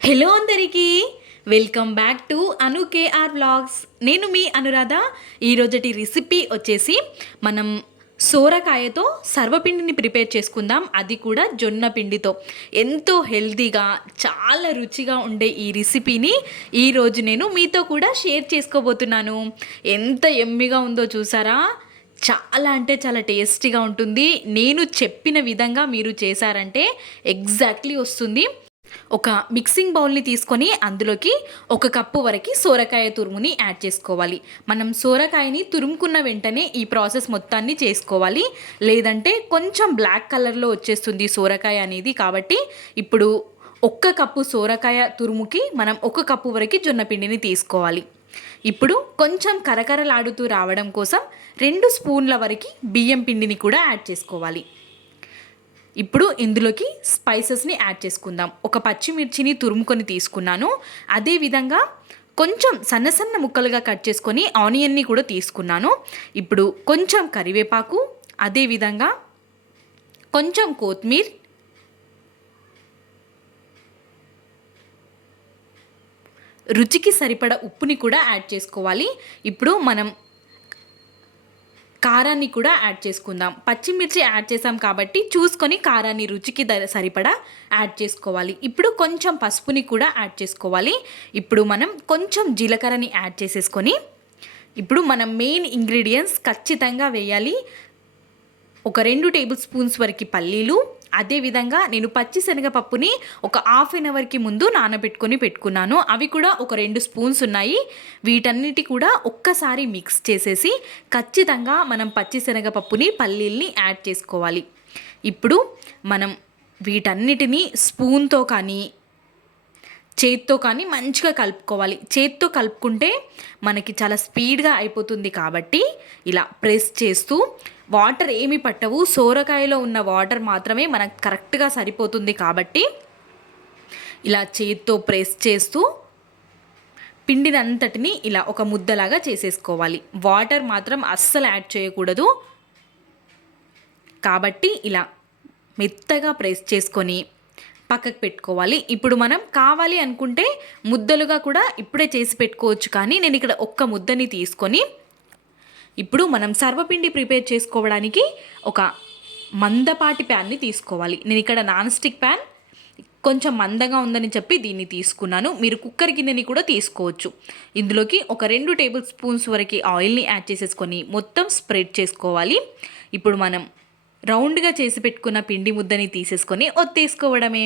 Hello అందరికీ. Welcome back to Anu K R vlogs నేను మీ అనురాధ. ఈరోజటి రెసిపీ వచ్చేసి మనం సోరకాయతో సర్వపిండిని ప్రిపేర్ చేసుకుందాం. అది కూడా జొన్న పిండితో. ఎంతో హెల్తీగా చాలా రుచిగా ఉండే ఈ రెసిపీని ఈరోజు నేను మీతో కూడా షేర్ చేసుకోబోతున్నాను. ఎంత ఎమ్మిగా ఉందో చూసారా? చాలా అంటే చాలా టేస్టీగా ఉంటుంది. నేను చెప్పిన విధంగా మీరు చేశారంటే ఎగ్జాక్ట్లీ వస్తుంది. ఒక మిక్సింగ్ బౌల్ని తీసుకొని అందులోకి ఒక కప్పు వరకు సోరకాయ తురుముని యాడ్ చేసుకోవాలి. మనం సోరకాయని తురుముకున్న వెంటనే ఈ ప్రాసెస్ మొత్తాన్ని చేసుకోవాలి. లేదంటే కొంచెం బ్లాక్ కలర్లో వచ్చేస్తుంది సోరకాయ అనేది కాబట్టి ఇప్పుడు ఒక్క కప్పు సోరకాయ తురుముకి మనం ఒక కప్పు వరకు జొన్న పిండిని తీసుకోవాలి. ఇప్పుడు కొంచెం కరకరలాడుతూ రావడం కోసం రెండు స్పూన్ల వరకు బియ్యం పిండిని కూడా యాడ్ చేసుకోవాలి. ఇప్పుడు ఇందులోకి స్పైసెస్ని యాడ్ చేసుకుందాం. ఒక పచ్చిమిర్చిని తురుముకొని తీసుకున్నాను. అదేవిధంగా కొంచెం సన్న సన్న ముక్కలుగా కట్ చేసుకొని ఆనియన్ని కూడా తీసుకున్నాను. ఇప్పుడు కొంచెం కరివేపాకు అదేవిధంగా కొంచెం కొత్తిమీర్ రుచికి సరిపడ ఉప్పుని కూడా యాడ్ చేసుకోవాలి. ఇప్పుడు మనం కారాన్ని కూడా యాడ్ చేసుకుందాం. పచ్చిమిర్చి యాడ్ చేసాం కాబట్టి చూసుకొని కారాన్ని రుచికి సరిపడా యాడ్ చేసుకోవాలి. ఇప్పుడు కొంచెం పసుపుని కూడా యాడ్ చేసుకోవాలి. ఇప్పుడు మనం కొంచెం జీలకర్రని యాడ్ చేసేసుకొని ఇప్పుడు మనం మెయిన్ ఇంగ్రీడియంట్స్ ఖచ్చితంగా వేయాలి. ఒక రెండు టేబుల్ స్పూన్స్ వరకు పల్లీలు అదేవిధంగా నేను పచ్చి శనగపప్పుని ఒక హాఫ్ అన్ అవర్కి ముందు నానబెట్టుకొని పెట్టుకున్నాను. అవి కూడా ఒక రెండు స్పూన్స్ ఉన్నాయి. వీటన్నిటి కూడా ఒక్కసారి మిక్స్ చేసేసి ఖచ్చితంగా మనం పచ్చి శనగపప్పుని పల్లీల్ని యాడ్ చేసుకోవాలి. ఇప్పుడు మనం వీటన్నిటిని స్పూన్తో కానీ చేత్తో కానీ మంచిగా కలుపుకోవాలి. చేత్తో కలుపుకుంటే మనకి చాలా స్పీడ్గా అయిపోతుంది కాబట్టి ఇలా ప్రెస్ చేస్తూ వాటర్ ఏమి పట్టవు. సోరకాయలో ఉన్న వాటర్ మాత్రమే మనకు కరెక్ట్గా సరిపోతుంది కాబట్టి ఇలా చేత్తో ప్రెస్ చేస్తూ పిండినంతటిని ఇలా ఒక ముద్దలాగా చేసేసుకోవాలి. వాటర్ మాత్రం అస్సలు యాడ్ చేయకూడదు. కాబట్టి ఇలా మెత్తగా ప్రెస్ చేసుకొని పక్కకు పెట్టుకోవాలి. ఇప్పుడు మనం కావాలి అనుకుంటే ముద్దలుగా కూడా ఇప్పుడే చేసి పెట్టుకోవచ్చు. కానీ నేను ఇక్కడ ఒక్క ముద్దని తీసుకొని ఇప్పుడు మనం సర్వపిండి ప్రిపేర్ చేసుకోవడానికి ఒక మందపాటి ప్యాన్ని తీసుకోవాలి. నేను ఇక్కడ నాన్ స్టిక్ ప్యాన్ కొంచెం మందంగా ఉందని చెప్పి దీన్ని తీసుకున్నాను. మీరు కుక్కర్ గిన్నెని కూడా తీసుకోవచ్చు. ఇందులోకి ఒక రెండు టేబుల్ స్పూన్స్ వరకు ఆయిల్ని యాడ్ చేసేసుకొని మొత్తం స్ప్రెడ్ చేసుకోవాలి. ఇప్పుడు మనం రౌండ్గా చేసి పెట్టుకున్న పిండి ముద్దని తీసేసుకొని ఒత్తేసుకోవడమే.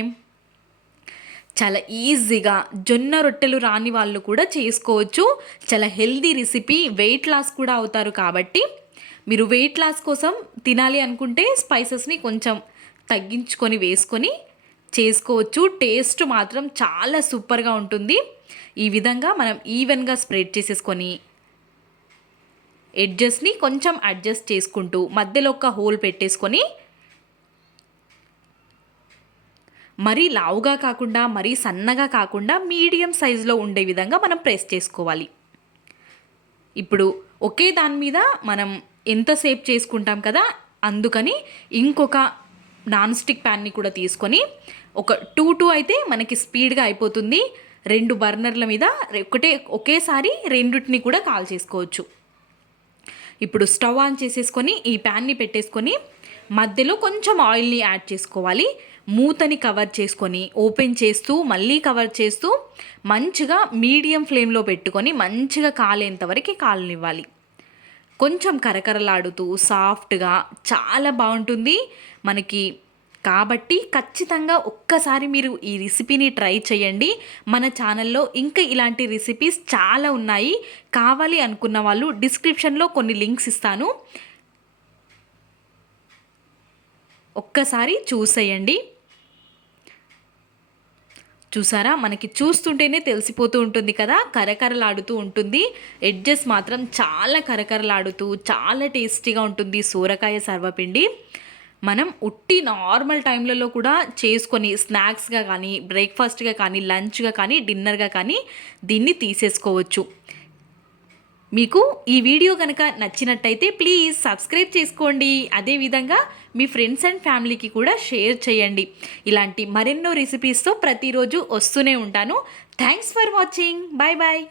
చాలా ఈజీగా జొన్న రొట్టెలు రాని వాళ్ళు కూడా చేసుకోవచ్చు. చాలా హెల్దీ రెసిపీ వెయిట్ లాస్ కూడా అవుతారు కాబట్టి మీరు వెయిట్ లాస్ కోసం తినాలి అనుకుంటే స్పైసెస్ని కొంచెం తగ్గించుకొని వేసుకొని చేసుకోవచ్చు. టేస్ట్ మాత్రం చాలా సూపర్గా ఉంటుంది. ఈ విధంగా మనం ఈవెన్గా స్ప్రెడ్ చేసేసుకొని ఎడ్జెస్ని కొంచెం అడ్జస్ట్ చేసుకుంటూ మధ్యలో ఒక హోల్ పెట్టేసుకొని మరీ లావుగా కాకుండా మరీ సన్నగా కాకుండా మీడియం సైజులో ఉండే విధంగా మనం ప్రెస్ చేసుకోవాలి. ఇప్పుడు ఒకే దాని మీద మనం ఎంతసేపు చేసుకుంటాం కదా అందుకని ఇంకొక నాన్ స్టిక్ ప్యాన్ని కూడా తీసుకొని ఒక టూ టూ అయితే మనకి స్పీడ్గా అయిపోతుంది. రెండు బర్నర్ల మీద ఒకటే ఒకేసారి రెండుటిని కూడా కాల్ చేసుకోవచ్చు. ఇప్పుడు స్టవ్ ఆన్ చేసేసుకొని ఈ ప్యాన్ని పెట్టేసుకొని మధ్యలో కొంచెం ఆయిల్ని యాడ్ చేసుకోవాలి. మూతని కవర్ చేసుకొని ఓపెన్ చేస్తూ మళ్ళీ కవర్ చేస్తూ మంచిగా మీడియం ఫ్లేమ్లో పెట్టుకొని మంచిగా కాలేంత వరకు కాలనివ్వాలి. కొంచెం కరకరలాడుతూ సాఫ్ట్గా చాలా బాగుంటుంది. మనకి కాబట్టి ఖచ్చితంగా ఒక్కసారి మీరు ఈ రెసిపీని ట్రై చేయండి. మన ఛానల్లో ఇంకా ఇలాంటి రెసిపీస్ చాలా ఉన్నాయి. కావాలి అనుకున్న వాళ్ళు డిస్క్రిప్షన్లో కొన్ని లింక్స్ ఇస్తాను. ఒక్కసారి చూసేయండి. చూసారా? మనకి చూస్తుంటేనే తెలిసిపోతూ ఉంటుంది కదా? కరకరలాడుతూ ఉంటుంది. ఎడ్జెస్ మాత్రం చాలా కరకరలాడుతూ చాలా టేస్టీగా ఉంటుంది సూరకాయ సర్వపిండి. మనం ఉట్టి నార్మల్ టైంలలో కూడా చేసుకొని స్నాక్స్గా కానీ బ్రేక్ఫాస్ట్గా కానీ లంచ్గా కానీ డిన్నర్గా కానీ దీన్ని తీసేసుకోవచ్చు. మీకు ఈ వీడియో కనుక నచ్చినట్టయితే ప్లీజ్ సబ్స్క్రైబ్ చేసుకోండి. అదేవిధంగా మీ ఫ్రెండ్స్ అండ్ ఫ్యామిలీకి కూడా షేర్ చేయండి. ఇలాంటి మరెన్నో రెసిపీస్తో ప్రతిరోజు వస్తూనే ఉంటాను. Thanks for watching. Bye bye